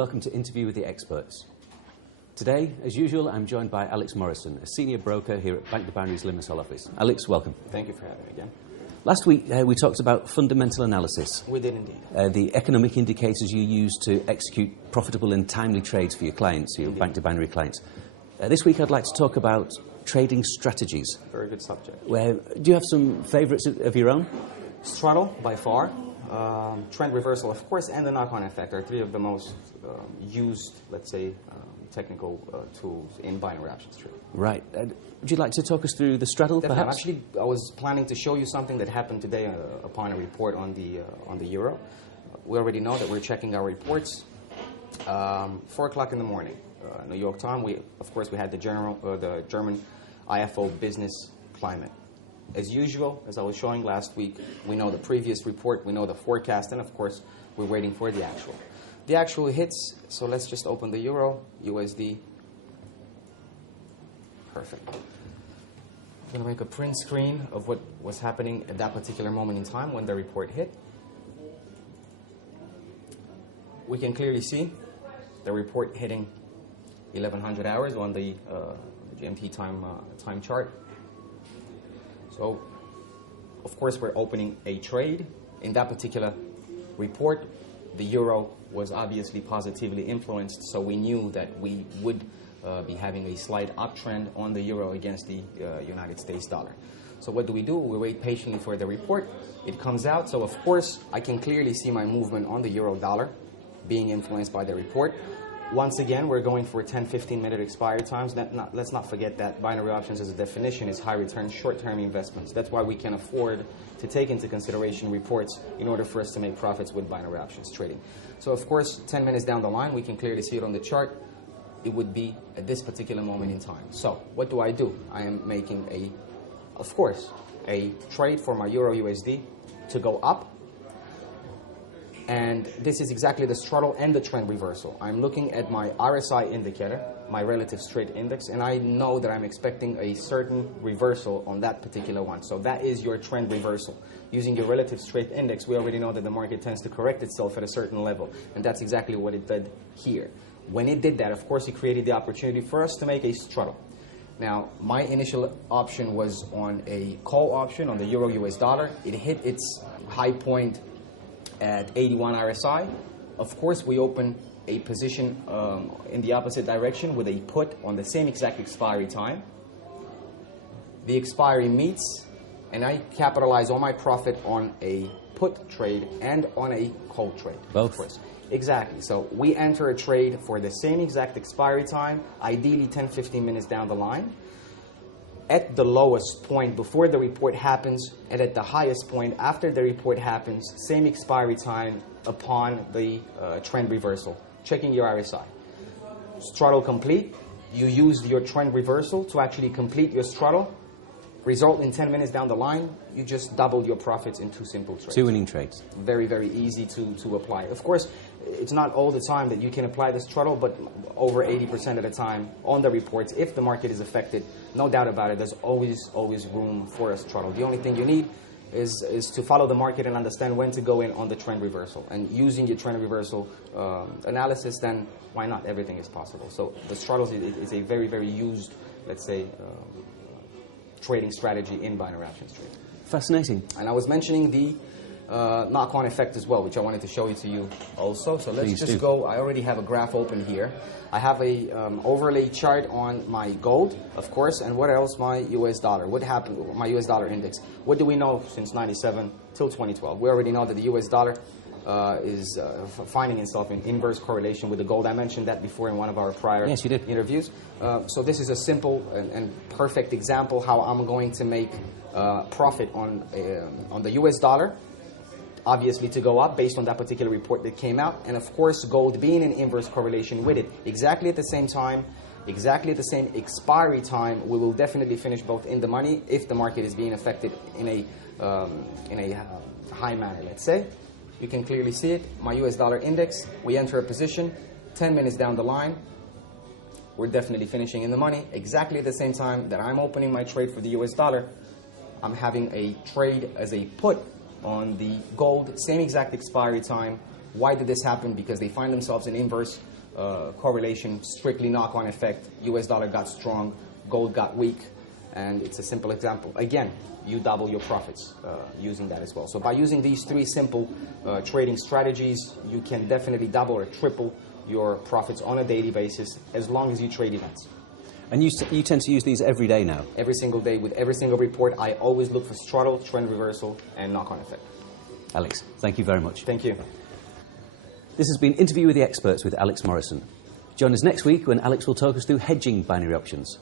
welcome to Interview with the Experts. Today, as usual, I'm joined by Alex Morrison, a senior broker here at Bank de Binary's Limassol office. Alex, welcome. Thank you for having me again. Last week, we talked about fundamental analysis. We did indeed. The economic indicators you use to execute profitable and timely trades for your clients, your Bank de Binary clients. This week, I'd like to talk about trading strategies. Very good subject. Do you have some favourites of your own? Straddle, by far. Trend reversal, of course, and the knock-on effect are three of the most used, let's say, technical tools in binary options trading. Right. Would you like to talk us through the straddle, Definitely. perhaps? Actually, I was planning to show you something that happened today upon a report on the euro. We already know that we're checking our reports. 4 o'clock in the morning, New York time. Of course, we had the German IFO business climate. As usual, as I was showing last week, we know the previous report, we know the forecast, and of course, we're waiting for the actual. The actual hits, so let's just open the euro, USD. Perfect. I'm going to make a print screen of what was happening at that particular moment in time when the report hit. We can clearly see the report hitting 1100 hours on the GMT time chart. So, of course, we're opening a trade. In that particular report, the euro was obviously positively influenced, so we knew that we would be having a slight uptrend on the euro against the United States dollar. So what do? We wait patiently for the report. It comes out, so of course, I can clearly see my movement on the euro dollar being influenced by the report. Once again, we're going for 10-15 minute expiry times. Let's not forget that binary options as a definition is high return short-term investments. That's why we can afford to take into consideration reports in order for us to make profits with binary options trading. So of course, 10 minutes down the line, we can clearly see it on the chart. It would be at this particular moment in time. So what do? I am making of course, a trade for my Euro USD to go up. And this is exactly the straddle and the trend reversal. I'm looking at my RSI indicator, my relative straight index, and I know that I'm expecting a certain reversal on that particular one. So that is your trend reversal. Using your relative straight index, we already know that the market tends to correct itself at a certain level, and that's exactly what it did here. When it did that, of course, it created the opportunity for us to make a straddle. Now, my initial option was on a call option on the Euro US dollar. It hit its high point at 81 RSI. Of course, we open a position in the opposite direction with a put on the same exact expiry time. The expiry meets, and I capitalize all my profit on a put trade and on a call trade. Both? Of course. Exactly. So we enter a trade for the same exact expiry time, ideally 10-15 minutes down the line, at the lowest point before the report happens, and at the highest point after the report happens, same expiry time upon the trend reversal. Checking your RSI. Straddle complete. You use your trend reversal to actually complete your straddle. Result in 10 minutes down the line, you just doubled your profits in 2 simple trades. 2 winning trades. Very, very easy to apply. Of course, it's not all the time that you can apply this straddle, but over 80% of the time on the reports, if the market is affected, no doubt about it, there's always room for a straddle. The only thing you need is to follow the market and understand when to go in on the trend reversal. And using your trend reversal analysis, then why not? Everything is possible. So the straddles is a very, very used, let's say, trading strategy in binary options trading. Fascinating. And I was mentioning the knock-on effect as well, which I wanted to show it to you also. So let's just go. I already have a graph open here. I have a overlay chart on my gold, of course, and what else? My US dollar. What happened? My US dollar index. What do we know since 97 till 2012? We already know that the US dollar is finding itself in inverse correlation with the gold. I mentioned that before in one of our prior interviews. So this is a simple and perfect example how I'm going to make profit on the US dollar. Obviously to go up based on that particular report that came out, and of course gold being in inverse correlation with it. Exactly at the same time, exactly at the same expiry time, we will definitely finish both in the money if the market is being affected in a high manner, let's say. You can clearly see it, my US dollar index, we enter a position, 10 minutes down the line, we're definitely finishing in the money. Exactly at the same time that I'm opening my trade for the US dollar, I'm having a trade as a put on the gold, same exact expiry time. Why did this happen? Because they find themselves in inverse correlation, strictly knock-on effect. US dollar got strong, gold got weak, and it's a simple example. Again, you double your profits using that as well. So by using these three simple trading strategies, you can definitely double or triple your profits on a daily basis as long as you trade events. And you tend to use these every day now? Every single day with every single report, I always look for straddle, trend reversal, and knock-on effect. Alex, thank you very much. Thank you. This has been Interview with the Experts with Alex Morrison. Join us next week when Alex will talk us through hedging binary options.